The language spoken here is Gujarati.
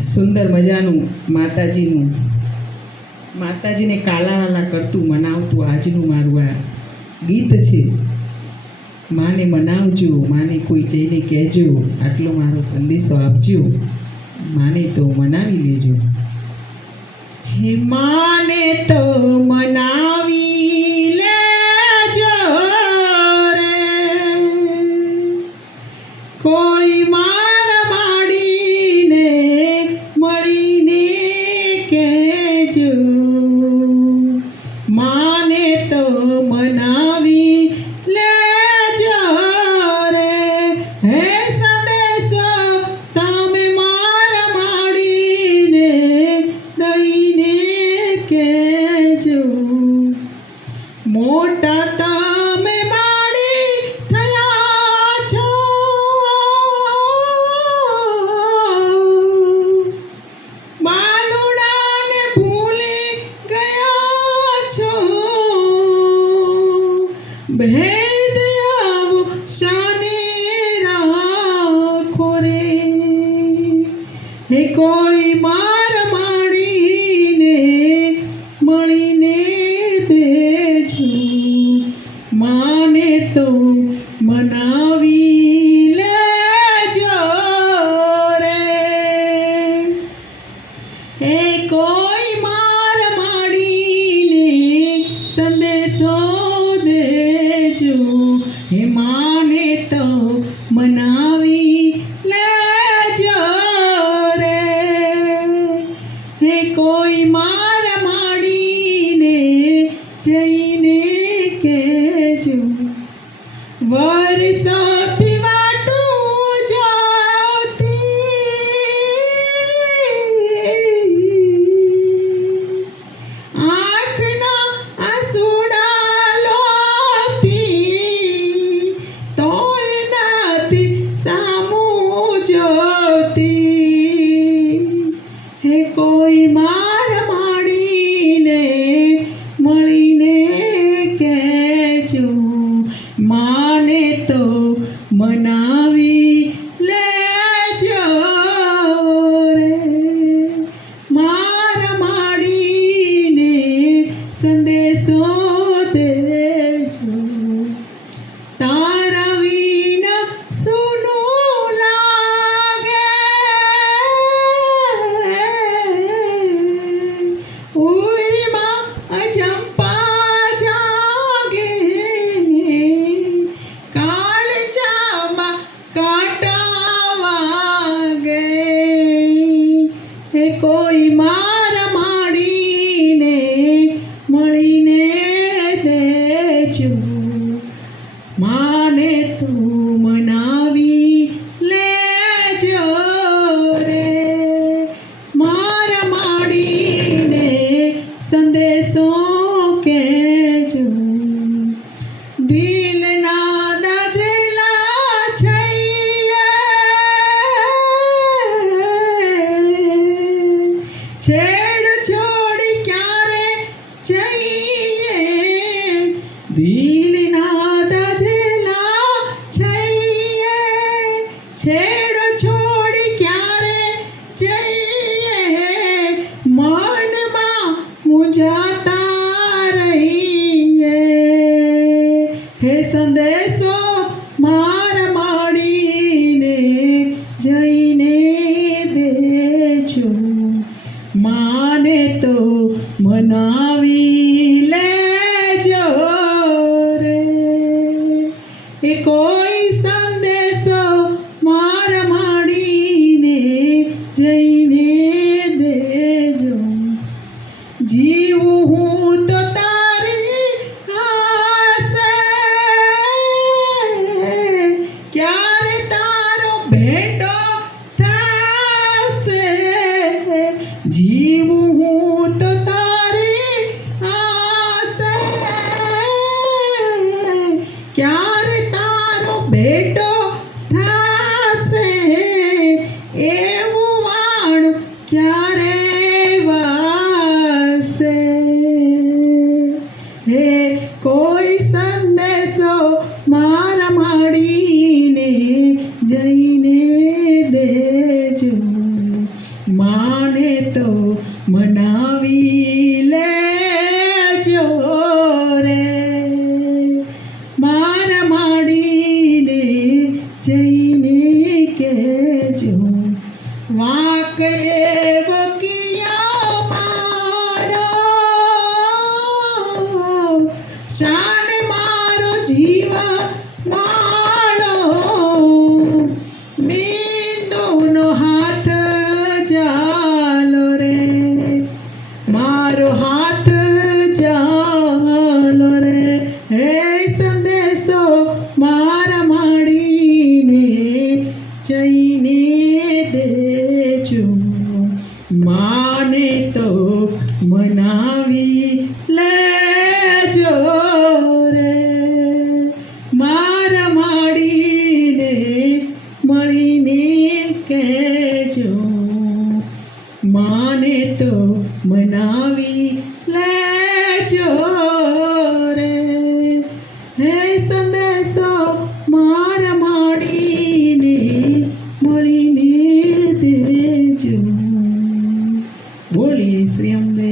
સુંદર મજાનું માતાજીને કાલાવાલા કરતું મનાવતું આજનું મારું આ ગીત છે. માને મનાવજો, માને કોઈ જઈને કહેજો, આટલો મારો સંદેશો આપજો, માને તો મનાવી લેજો. હે માને તો મનાવી લેજો રે, કોઈ માર માડીને મળીને કહેજો, માને તો મનાવી લેજો રે. હે સંદેશો તમે માર માડીને દઈને કહેજો, મોટા તમે માડી થયા છો, બાલુડાને ભૂલી ગયા છો, ભેદ આવો શાને રાખો રે. હે કોઈ માર માડીને મળીને દેજો, માને તો મનાવી લેજો રે. હે કોઈ માર માડીને સંદેશો દેજો, હે માને તો મનાવી લેજો રે. હે કોઈ માર માડીને જઈને કહેજો, વરસાથી વાટું જાતી, આંખના આંસુડા લોતી, તોય નથી સામું જોતી. હે કોઈ માર માડીને મળીને કહેજો, માને તો મનાવી લેજો રે. માર માડીને સંદેશો દેજો, તારા વિના સૂનું લાગે, ઉરીમાં અજંપા જાગે, કાળજામાં કાંટા વાગે. હે કોઈ માર માડીને મળીને દેજો, માને તું મનાવી લેજો રે. માર માડીને સંદેશો કહેજો, દિલના દાજેલા છઈએ, છેડ છોડી ક્યારે જઈએ, દિલના દાજેલા છઈએ, છેડ છોડી ક્યારે જઈએ, મનમાં મૂંઝાતા રહીએ. હે સંદેશો માર માડીને જઈને દેજો, માને તો મનાવી લેજો રે. એ કોઈ સંદેશો માર માડીને જઈને દેજો, જીવું હું તો તારી આશે, ક્યારે તારો ભેટો થાય દેજો. માને તો મનાવી લેજો રે, મારા માડીને મળીને કહેજો. માને તો મનાવી લેજો રે. હે સંદેશો મારા માડીને મળીને દેજો. બોલીએ શ્રી અંબે